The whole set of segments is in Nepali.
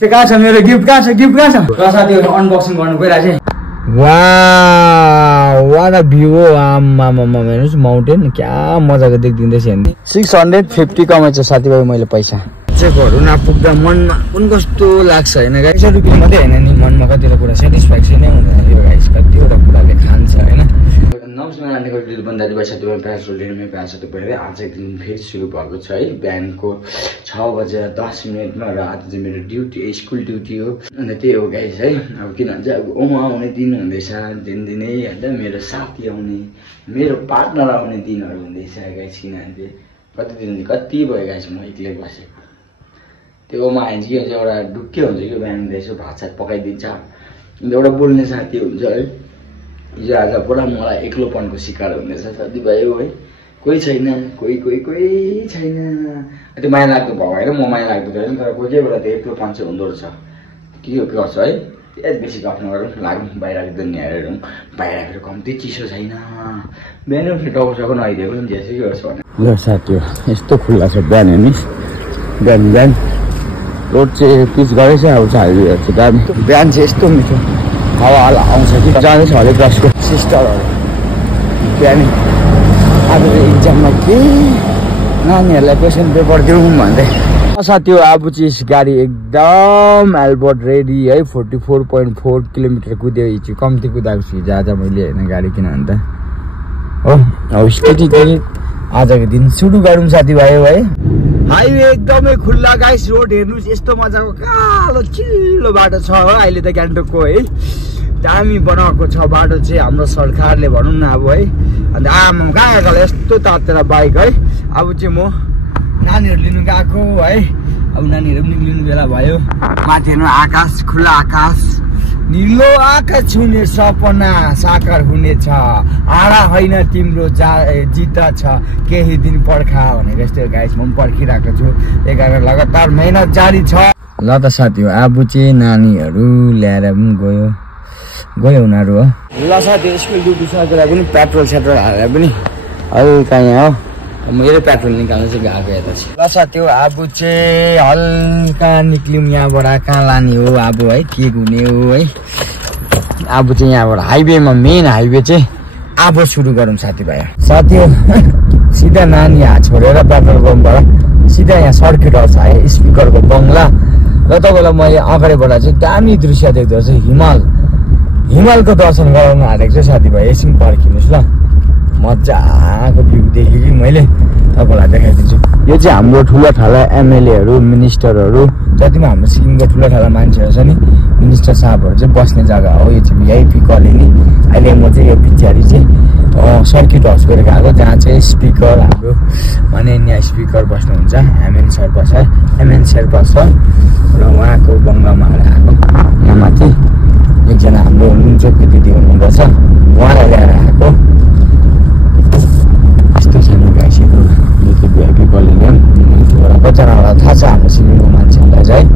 कहाँ छ मेरो गिफ्ट कहाँ छ र साथीहरु अनबक्सिङ गर्नु गइराछे वाउ वाट अ भ्यू हो आम्मा हेर्नुस् माउन्टेन क्या मजाको देखिँदैछ हेर्नु 650 कमाएछ साथीभाइ मैले पैसा चेकहरु नपुग्दा मनमा कुन कस्तो लाग्छ हैन गाइस रुपियाँ मात्रै हैन नि मनमा कतिवटा कुरा सेटिस्फ्याक्सन नै हुँदैन यो गाइस कतिवटा कुराले खान्छ हैन नमस्कार आन्टीको दिल बन्दाजी भाइ साथीभाइ प्यासो लिनु प्यास त पहिले आज एक दिन फेरि सुरु भएको छ है बिहानको 6:10 र आज चाहिँ मेरो ड्युटी स्कुल ड्युटी हो अनि त्यही हो गाइस है अब किन भन्छ अब ओमा आउने दिन हुँदैछ दिनदिनै हैन मेरो साथी आउने मेरो पार्टनर आउने दिनहरु हुँदैछ गाइस किनभने कति भयो गाइस म एक्लै बसेको त्यो ओमा आइन्छ कि एउटा ढुक्के हुन्छ कि बिहान यसो भातसात पकाइदिन्छ एउटा बोल्ने साथी हुन्छ है हिजो आज पुरा मलाई एक्लोपनको शिकार हुँदैछ साथीभाइ हो है कोही छैन कोही छैन त्यो माया लाग्दो भयो हैन म माया लाग्दो छैन तर कोही के बेला त्यो एक्लोपन चाहिँ हुँदो रहेछ के गर्छ है त्यस बेसी गफ नगरौँ लागौँ बाहिरको दुनिया हेरौँ बाहिरको कम्ती चिसो छैन बिहान उठ्ने टाउको नआइदिएको नि जेसै गर्छ भने ल साथी यस्तो खुल्ला छ बिहान हेर्नु बिहान रोड चाहिँ पिच गरेछ अब हाइवेहरू चाहिँ दामी बिहान चाहिँ यस्तो मिठो हावा आउँछ कि जाँदैछ हरेक क्लासको सिस्टरहरू बिहान आज इक्जाममा के नानीहरूलाई क्वेसन पेपर दिउँ भन्दै साथी हो अब चाहिँ गाडी एकदम एल्बर्ट रेडी है 44.4 किलोमिटर कुद्यो हिजो कम्ती कुदाएको छु हिजो आज मैले होइन गाडी किन अन्त हो अब स्कुटी चाहिँ आजको दिन सुरु गरौँ साथीभाइ है हाइवे एकदमै खुल्ला गाइस रोड हेर्नुस् यस्तो मजाको कालो चिल्लो बाटो छ हो अहिले त गान्तोकको है दामी बनाएको छ बाटो चाहिँ हाम्रो सरकारले भनौँ न अब है अन्त आमा कहाँ गयो यस्तो तातेर बाइक है अब चाहिँ म नानीहरू लिनु गएको है अब नानीहरू पनि लिनु बेला भयो माथि हेर्नु आकाश खुल्ला आकाश निलो आकाश छुने सपना साकार हुनेछ आडा होइन तिम्रो जित छ केही दिन पर्खा भनेको यस्तो गाइस म पनि पर्खिरहेको छु 11 लगातार मेहनत जारी छ ल त साथी हो अब चाहिँ नानीहरू ल्याएर पनि गयो उनीहरू हो ल साथी स्कुल ड्युटी सकेर पनि पेट्रोल सेट्रोल हालेर पनि हल्का यहाँ हो मेरो पेट्रोल निकाल्नु चाहिँ गएको यता चाहिँ ल साथी हो अब चाहिँ हल्का निक्ल्यौँ यहाँबाट कहाँ लाने हो अब है के हुने हो है अब चाहिँ यहाँबाट हाइवेमा मेन हाइवे चाहिँ अब सुरु गरौँ साथीभाइ साथी हो सिधा नानी हात छोडेर पेट्रोल पम्पबाट सिधा यहाँ सर्किट आउँछ है स्पिकरको बङ्गला र तपाईँलाई मैले अगाडिबाट चाहिँ दामी दृश्य देख्दो रहेछ हिमालको दर्शन गराउन हालेको छु साथीभाइ एकछिन पर्खिनुहोस् ल मजाको भ्यू देखेँ कि मैले तपाईँलाई देखाइदिन्छु यो चाहिँ हाम्रो ठुला ठाला एमएलएहरू मिनिस्टरहरू जति पनि हाम्रो सिक्किमको ठुला ठाला मान्छेहरू छ नि मिनिस्टर साहबहरू चाहिँ बस्ने जग्गा हो यो चाहिँ भिआइपी कलोनी अहिले म चाहिँ यो पछाडि चाहिँ सर्किट हाउस गरेर गएको जहाँ चाहिँ स्पिकर हाम्रो माननीय स्पिकर बस्नुहुन्छ एमएन शेर्पा छ र उहाँको बङ्गलामा आएको यहाँ माथि एकजना हाम्रो नुनचोकको दिदी हुनुहुन्छ उहाँलाई ल्याएर आएको यस्तो सानो गाइसहरू यो चाहिँ भिआइपी कलोनी कतिजनालाई थाहा छ हाम्रो सिक्किमको मान्छेहरूलाई चाहिँ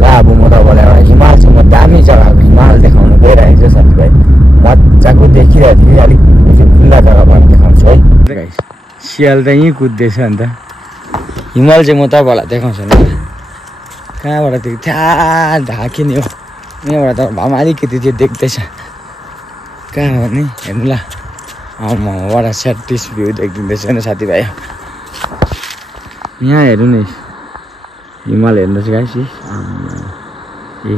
ल अब म तपाईँलाई एउटा हिमाल चाहिँ म दामी जग्गाको हिमाल देखाउनु गइरहेको छु साथीभाइ मजाको देखिरहेको थिएँ अलिक खुल्ला जग्गाबाट देखाउँछु है सियाल त यहीँ कुद्दैछ अन्त हिमाल चाहिँ म तपाईँलाई देखाउँछु नि कहाँबाट त्यो त्यहाँ ढाकिने हो यहाँबाट त भएमा अलिकति चाहिँ देख्दैछ कहाँ हो नि हेर्नु ल आमा वडा स्याटिस भ्यू देखिँदैछ नि साथीभाइ यहाँ हेर्नु नि हिमाल हेर्नुहोस् गाइस ए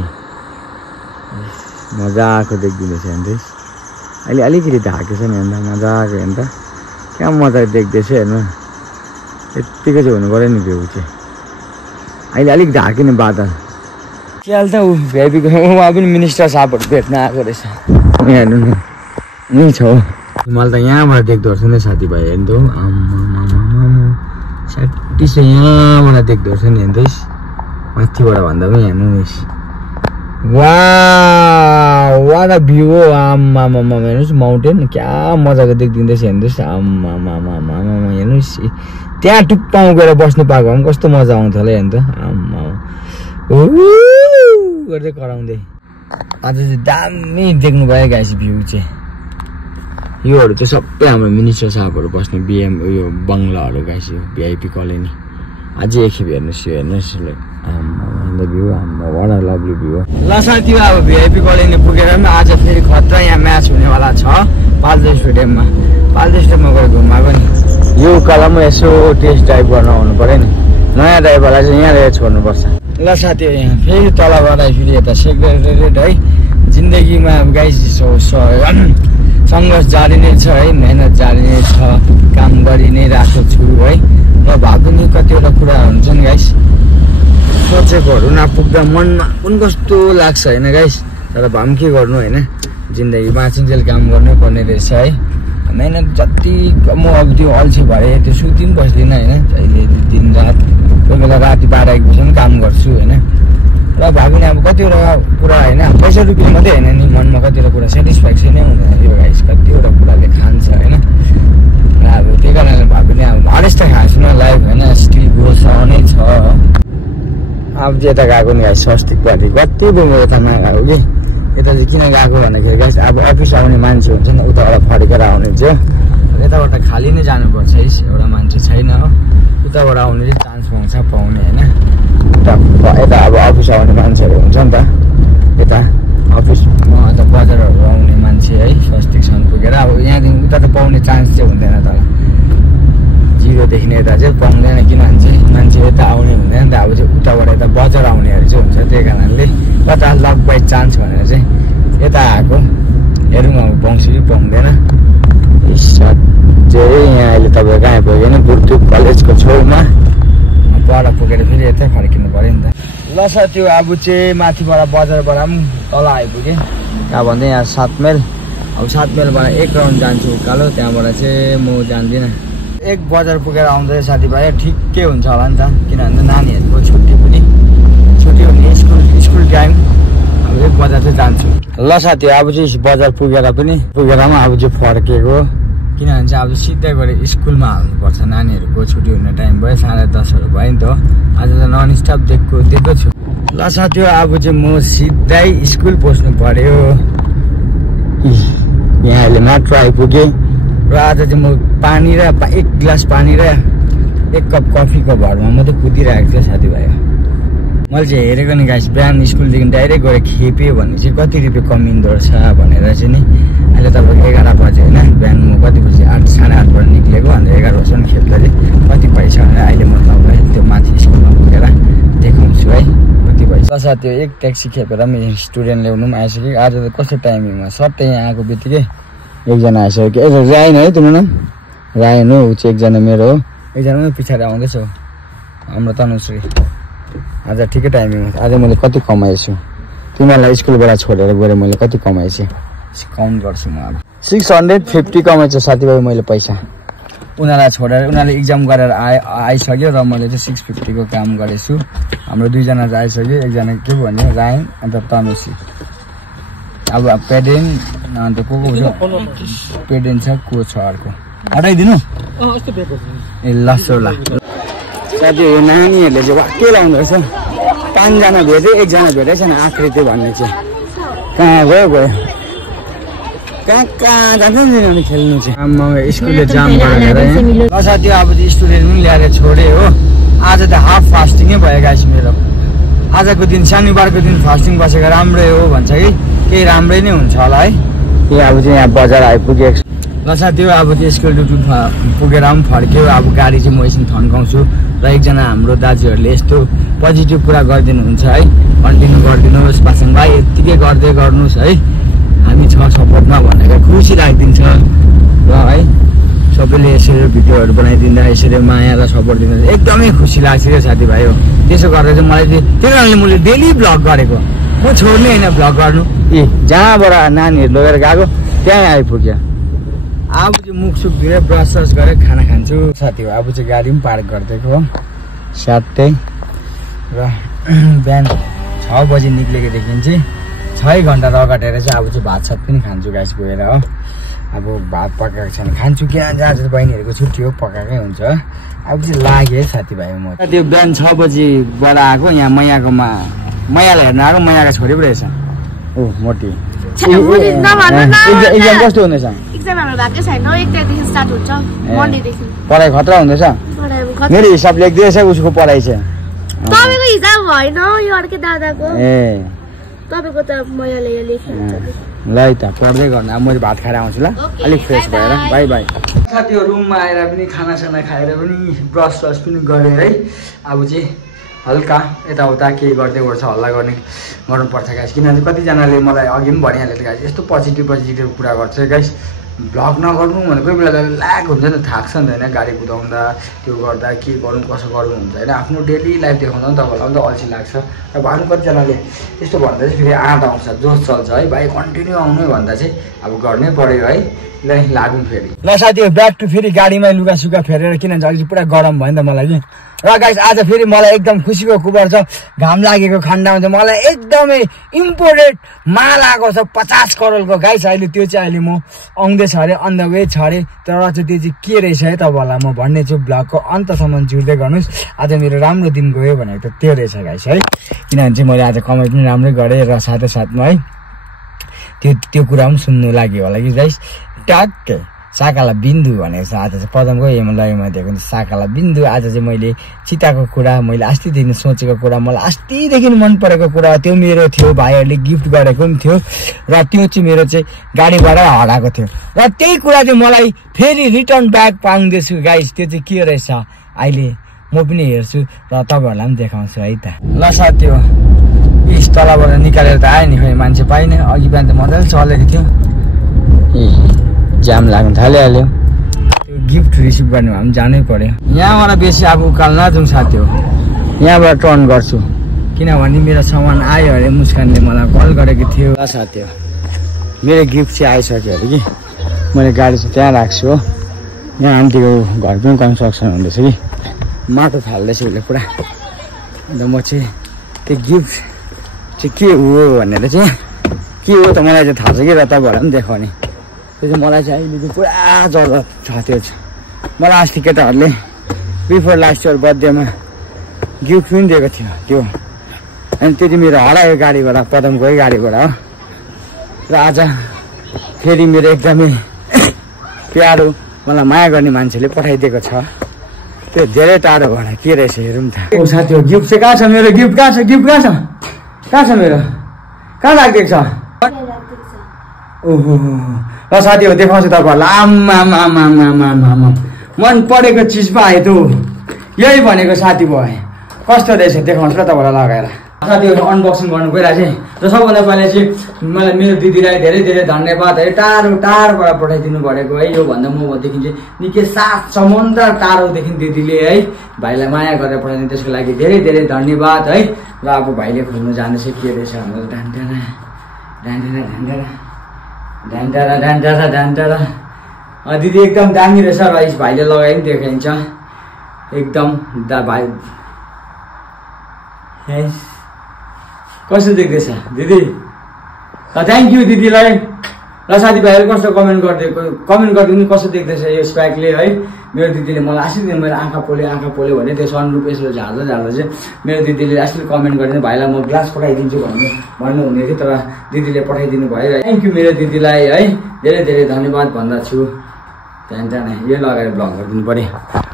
मजाको देखिँदैछ हेर्नुहोस् अहिले अलिकति ढाकेछ नि अन्त मजाको हेर्नु त क्या मजाको देख्दैछ हेर्नु यत्तिकै चाहिँ हुनु पऱ्यो नि भ्यू चाहिँ अहिले अलिक ढाक्यो नि बादल त्यहाँ त ऊ भिआइपीको उहाँ पनि मिनिस्टर साहबहरू भेट्न आएको रहेछ हेर्नु न यहीँ छ हिमाल त यहाँबाट देख्दो रहेछ नि साथीभाइ हेर्नु स्याटिस यहाँबाट देख्दो रहेछ नि हेर्नुहोस् माथिबाट भन्दा पनि हेर्नु वाट अ भ्यू हो आम्मा हेर्नुहोस् माउन्टेन क्या मजाको देखिँदैछ हेर्नुहोस् आम्मा हेर्नुहोस् त्यहाँ टुप्पामा गएर बस्नु पाएको पनि कस्तो मजा आउँथ्यो होला हेर्नु त आम्मा गर्दै कराउँदै आज चाहिँ दामी देख्नु भयो गाइस भ्यू चाहिँ योहरू चाहिँ सबै हाम्रो मिनिस्टर साहबहरू बस्ने बिएम उयो बङ्गलाहरू गाइस यो भिआइपी कलोनी अझै एकखेप हेर्नुहोस् यो हेर्नुहोस् the view what a lovely view ल साथी अब भिआइपी कलोनी पुगेर पनि आज फेरि खतरा यहाँ म्याच हुनेवाला छ पाल्जो स्टेडियममा गएर घुमाएको नि यो उकालोमा यसो टेस्ट ड्राइभ गर्न आउनु पर्यो नि नयाँ ड्राइभरलाई चाहिँ यहाँ ल्याएर छोड्नुपर्छ ल साथी यहाँ फेरि तलबाट फेरि यता सेक्रेटेरिएट है जिन्दगीमा गाइस सङ्घर्ष जारी नै छ है मेहनत जारी नै छ काम गरि नै राखेको छु है र भए पनि कतिवटा कुरा हुन्छ नि गाइस सोचेकोहरू नपुग्दा मनमा कुन कस्तो लाग्छ होइन गाइस तर भए पनि के गर्नु होइन जिन्दगी बाँचिन्जेल काम गर्नै पर्ने रहेछ है मेहनत जति म अब त्यो अल्छी भए त्यो सुति पनि बस्दिनँ होइन अहिले दिन रात कोही बेला राति 12-1 बजीसम्म काम गर्छु होइन र भए पनि अब कतिवटा कुरा होइन पैसा रुपियाँ मात्रै होइन नि मनमा कतिवटा कुरा सेटिस्फ्याक्सनै हुँदैन त्यो गाइस कतिवटा कुराले खान्छ होइन अब त्यही कारणले भए पनि अब हरेस्ट खाएको छु न लाइफ होइन स्टिल ग्रोथ नै छ अब चाहिँ यता गएको नि गाइस स्वस्तिकपट्टि कति भयो म यता नगएको कि यता चाहिँ किन गएको भन्दाखेरि गाइस अब अफिस आउने मान्छे हुन्छ नि उताबाट फर्केर आउने चाहिँ यताबाट खाली नै जानुपर्छ है एउटा मान्छे छैन हो उताबाट आउने चाहिँ चान्स पाउने होइन यता अब अफिस आउने मान्छेहरू हुन्छ नि त यता अफिसमा अथवा बजारहरू आउने मान्छे है स्वस्तिकसम्म पुगेर अब यहाँदेखि उता त पाउने चान्स चाहिँ हुँदैन तर जिरोदेखि यता चाहिँ पाउँदैन किनभने चाहिँ मान्छे यता आउने हुँदैन नि त अब चाहिँ उताबाट यता बजार आउनेहरू चाहिँ हुन्छ त्यही कारणले कता लक बाई चान्स भनेर चाहिँ यता आएको हेरौँ अब पाउँछु कि पाउँदैन चाहिँ यहाँ अहिले तपाईँ कहाँ पुगेन बुर्तुक कलेजको छेउमा पर पुगेर फेरि यतै फर्किनु पऱ्यो नि त ल साथी अब चाहिँ माथिबाट बजारबाट पनि तल आइपुगेँ कहाँ भन्दै यहाँ 7 माइल अब 7 माइलबाट 1 राउन्ड जान्छु उकालो त्यहाँबाट चाहिँ म जान्दिनँ 1 बजार पुगेर आउँदै साथीभाइ ठिकै हुन्छ होला नि त किनभने नानीहरूको छुट्टी हुने स्कुल टाइम अब 1 बजार चाहिँ जान्छु ल साथी अब चाहिँ बजार पुगेरमा अब चाहिँ फर्केको किनभने चाहिँ अब सिधै गएर स्कुलमा हाल्नुपर्छ नानीहरूको छुट्टी हुने टाइम भयो 10:30 भयो नि त आज त नन स्टप दिएको छु ल साथी अब चाहिँ म सिधै स्कुल पस्नु पर्यो यहाँ अहिले मात्र आइपुगेँ र आज चाहिँ म पानी र 1 गिलास पानी र 1 कप कफीको भरमा मात्रै कुदिरहेको थिएँ साथीभाइ मैले चाहिँ हेरेको नि गाइस बिहान स्कुलदेखि डाइरेक्ट गएर खेपेँ भने चाहिँ कति रुपियाँ कमिँदो रहेछ भनेर चाहिँ नि अहिले तपाईँको 11 बजे होइन बिहान म कति बजी 8:30 निक्लेको अन्त 11 बजीसम्म खेप्दाखेरि कति पैसा भनेर अहिले म तपाईँलाई त्यो माथि स्कुलमा पुगेर देखाउँछु है कति पैसा साथी 1 ट्याक्सी खेपेर पनि स्टुडेन्ट ल्याउनु पनि आइसक्यो आज त कस्तो टाइमिङमा सट्टै यहाँ आएको बित्तिकै एकजना आइसक्यो रायन है तिम्रो नाम रायन हो ऊ चाहिँ एकजना मेरो हो एकजना पनि पछाडि आउँदैछ हाम्रो तनुश्री आज ठिकै टाइमिङमा आज मैले कति कमाएछु तिमीहरूलाई स्कुलबाट छोडेर गएर मैले कति कमाएछु काउन्ट गर्छु म अब 650 कमाएछु साथीभाइ मैले पैसा उनीहरूलाई छोडेर उनीहरूले इक्जाम गरेर आइसक्यो र मैले चाहिँ 650 को काम गरेछु हाम्रो 2 जना चाहिँ आइसक्यो एकजना के भन्यो रायन अन्त तनुश्री अब पेडेन अन्त को पेडेन छ को छ अर्को हटाइदिनु ए लसोला साथी यो नानीहरूले चाहिँ के लाउँदो रहेछ 5 जना भेट्यो 1 जना भेटेछ नि आकृति भन्ने चाहिँ कहाँ गयो कहाँ जान्छ नि खेल्नु चाहिँ स्कुलले जाम गरेर साथी अब चाहिँ स्टुडेन्ट पनि ल्याएर छोडे हो आज त हाफ फास्टिङै भयो गाइस मेरो आजको दिन शनिबारको दिन फास्टिङ बसेको राम्रै हो भन्छ कि केही राम्रै नै हुन्छ होला है यो अब चाहिँ यहाँ बजार आइपुगेको ल साथी अब चाहिँ स्कुल ड्युटी पुगेर पनि फर्क्यो अब गाडी चाहिँ म एकछिन थन्काउँछु र एकजना हाम्रो दाजुहरूले यस्तो पोजिटिभ कुरा गरिदिनुहुन्छ है कन्टिन्यू गरिदिनुहोस् पासङ भाइ यत्तिकै गर्दै गर्नुहोस् है हामी छ सपोर्टमा भनेर खुसी लाग्दिन्छ र है सबैले यसरी भिडियोहरू बनाइदिँदा यसरी माया र सपोर्ट दिँदा एकदमै खुसी लाग्छ क्या साथीभाइ हो त्यसो गर्दा चाहिँ मलाई त्यही कारणले मैले डेली भ्लग गरेको म छोड्ने होइन भ्लग गर्नु जहाँबाट नानीहरू लगेर गएको त्यहीँ आइपुग्यो अब चाहिँ मुखसुख धुएर ब्रस सस गरेर खाना खान्छु साथी हो अब चाहिँ गाडी पनि पार्क गरिदिएको हो साथै र बिहान 6 बजी निक्लेकोदेखि चाहिँ 6 घन्टा रगटेर चाहिँ अब चाहिँ भात सात पनि खान्छु गाइस गएर हो अब भात पकाएको छैन खान्छु कि आज बहिनीहरूको छुट्टी हो पकाएकै हुन्छ अब चाहिँ लाग्यो है साथीभाइ म त्यो बिहान 6 बजीबाट आएको यहाँ मैयाकोमा मैयालाई हेर्न आएको मैयाको छोरी पो रहेछ ओ मोटी एक्जाम कस्तो हुँदैछ पढाइ खतरा हुँदैछ मेरो हिसाब लेख्दैछ उसको पढाइ चाहिँ तपाईको हिसाब होइन यो अर्कै दादाको ए तपाईको त मैले यो लेखेँ ल है त पढ्दै गर्नु अब मैले भात खाएर आउँछु ल अलिक फ्रेस भएर बाई बाई साथीहरू रुममा आएर पनि खानासाना खाएर पनि ब्रस ट्रस पनि गरेँ है अब चाहिँ हल्का यताउता केही गर्दै गर्छ हल्ला गर्नुपर्छ गाइस किनभने कतिजनाले मलाई अघि पनि भनिहालेको गाइस यस्तो पोजिटिभ कुरा गर्छ गाइस भ्लग नगर्नु भने कोही बेला ल्याग हुन्छ नि थाक्छ नि होइन गाडी कुदाउँदा त्यो गर्दा के गरौँ कसो गरौँ हुन्छ होइन आफ्नो डेली लाइफ देखाउँदा पनि तपाईँहरूलाई पनि त अल्छी लाग्छ र भानु कतिजनाले त्यस्तो भन्दा चाहिँ फेरि आँट आउँछ जोस चल्छ है भाइ कन्टिन्यू आउनु भन्दा चाहिँ अब गर्नै पऱ्यो है ल लागौँ फेरि ल साथीहरू ब्याक टु फेरि गाडीमै लुगासुगा फेरेर किनभने अलिक पुरा गरम भयो नि त मलाई कि र गाइस आज फेरि मलाई एकदम खुसीको खबर छ घाम लागेको खण्डमा चाहिँ मलाई एकदमै इम्पोर्टेन्ट माल आएको छ 50 करोडको गाइस अहिले त्यो चाहिँ अहिले म आउँदैछ अरे अन द वे छ अरे तर चाहिँ त्यो चाहिँ के रहेछ है तपाईँहरूलाई म भन्ने छु ब्लगको अन्तसम्म जुर्दै गर्नुहोस् आज मेरो राम्रो दिन गयो भनेको त त्यो रहेछ गाइस है किनभने चाहिँ मैले आज कमाइ पनि राम्रै गरेँ र साथै साथमा है त्यो कुरा पनि सुन्नु लाग्यो होला कि गाइस ट्याक्कै साकाला बिन्दु भनेको छ आज चाहिँ पदमको लयमा दिएको साकाला बिन्दु आज चाहिँ मैले चिताको कुरा मैले अस्तिदेखि सोचेको कुरा मलाई अस्तिदेखि मन परेको कुरा त्यो मेरो थियो भाइहरूले गिफ्ट गरेको पनि थियो र त्यो चाहिँ मेरो चाहिँ गाडीबाट हराएको थियो र त्यही कुरा चाहिँ मलाई फेरि रिटर्न ब्याक पाउँदैछु गाइस त्यो चाहिँ के रहेछ अहिले म पनि हेर्छु र तपाईँहरूलाई पनि देखाउँछु है त ल साथी हो इस तलबाट निकालेर त आयो नि खोइ मान्छे पाइनँ अघि बिहान त मजाले चलेको थियो जाम लाग्नु थालिहाल्यो त्यो गिफ्ट रिसिभ गर्ने भए पनि जानै पर्यो यहाँबाट बेसी अब उकाल्न जाउँ साथी हो यहाँबाट टर्न गर्छु किनभने मेरो सामान आयो अरे मुस्कानले मलाई कल गरेको थियो ल साथी हो मेरो गिफ्ट चाहिँ आइसक्यो अरे कि मैले गाडी चाहिँ त्यहाँ राख्छु हो यहाँ आन्टीको घर पनि कन्स्ट्रक्सन हुँदैछ कि माटो फाल्दैछ उसले पुरा अन्त म चाहिँ त्यो गिफ्ट चाहिँ के हो भनेर चाहिँ के हो त मलाई चाहिँ थाहा छ कि र तपाईँहरूलाई पनि देखाउने त्यो चाहिँ मलाई चाहिँ अहिले चाहिँ पुरा जरुरत छ त्यो चाहिँ मलाई अस्ति केटाहरूले बिफोर लास्ट इयर बर्थडेमा गिफ्ट पनि दिएको थियो त्यो अनि त्यो चाहिँ मेरो हरायो गाडीबाट पदमकै गाडीबाट हो र आज फेरि मेरो एकदमै प्यारो मलाई माया गर्ने मान्छेले पठाइदिएको छ त्यो धेरै टाढो भएर के रहेछ हेरौँ त ओ साथी हो गिफ्ट चाहिँ कहाँ छ मेरो गिफ्ट कहाँ छ कहाँ छ मेरो कहाँ राखिदिएको छ ओहो ल साथी हो देखाउँछु तपाईँहरूलाई आम्मा मन परेको चिज पो आयो त यही भनेको साथी भयो कस्तो रहेछ देखाउँछु ल तपाईँलाई लगाएर साथीहरू अनबक्सिङ गर्नु गइरहेको थिएँ र सबभन्दा पहिला चाहिँ मलाई मेरो दिदीलाई धेरै धेरै धन्यवाद है टाढोबाट पठाइदिनु भएको है योभन्दा मदेखि चाहिँ निकै 7 समुद्र टाढोदेखि दिदीले है भाइलाई माया गरेर पठाइदिनु त्यसको लागि धेरै धेरै धन्यवाद है र अब भाइले खोज्नु जाँदैछ के रहेछ हाम्रो ढान्टारा दिदी एकदम दामी रहेछ र भाइले लगाइ पनि देखाइन्छ एकदम भाइ कस्तो देख्दैछ दिदी थ्याङ्क यू दिदीलाई र साथीभाइहरू कस्तो कमेन्ट गरिदिनु कस्तो देख्दैछ यो स्प्याकले है मेरो दिदीले मलाई अस्ति मेरो आँखा पोल्यो भने त्यो सनरुप यसो झार्दा चाहिँ मेरो दिदीले अस्ति कमेन्ट गरिदिनु भाइलाई म ग्लास पठाइदिन्छु भन्नु हुने थियो तर दिदीले पठाइदिनु भयो र थ्याङ्क यू मेरो दिदीलाई है धेरै धेरै धन्यवाद भन्दछु त्यहाँदेखि यो लगाएर ब्लग गरिदिनु पर्यो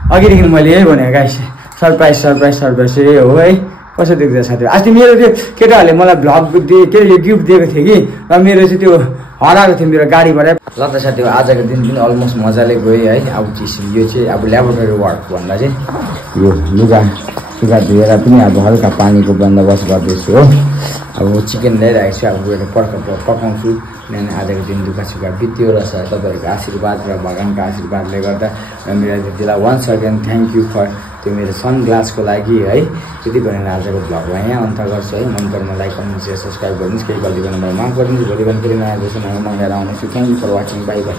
अघिदेखि मैले यही भनेको गाइस सरप्राइज यही हो है कसो देख्दैछ साथी अस्ति मेरो त्यो केटाहरूले मलाई ब्लग के अरे गिफ्ट दिएको थियो कि र मेरो चाहिँ त्यो हराएको थियो मेरो गाडीबाट ल त साथी आजको दिन पनि अलमोस्ट मजाले गयो है अब यो चाहिँ अब ल्याबोरेटरी वर्क भन्दा चाहिँ यो लुगा धोएर पनि अब हल्का पानीको बन्दोबस्त गर्दैछु हो अब चिकन ल्याइरहेको छु अब गएर पकाउँछु किनभने आजको दिन दुःखसुख बित्यो र तपाईँहरूको आशीर्वाद र भगवान्को आशीर्वादले गर्दा मेरो दिदीलाई once again thank you for त्यो मेरो सनग्लासको लागि है त्यति भनेर आजको भ्लगलाई यहाँ अन्त गर्छु है मन परेमा लाइक कमेन्ट सेयर सब्सक्राइब गर्नुहोस् केही गल्ती गर्नु मलाई माफ गरिदिनुहोस् भोलि पनि फेरि नयाँ देश नयाँ मगाएर आउनेछु thank you for watching bye by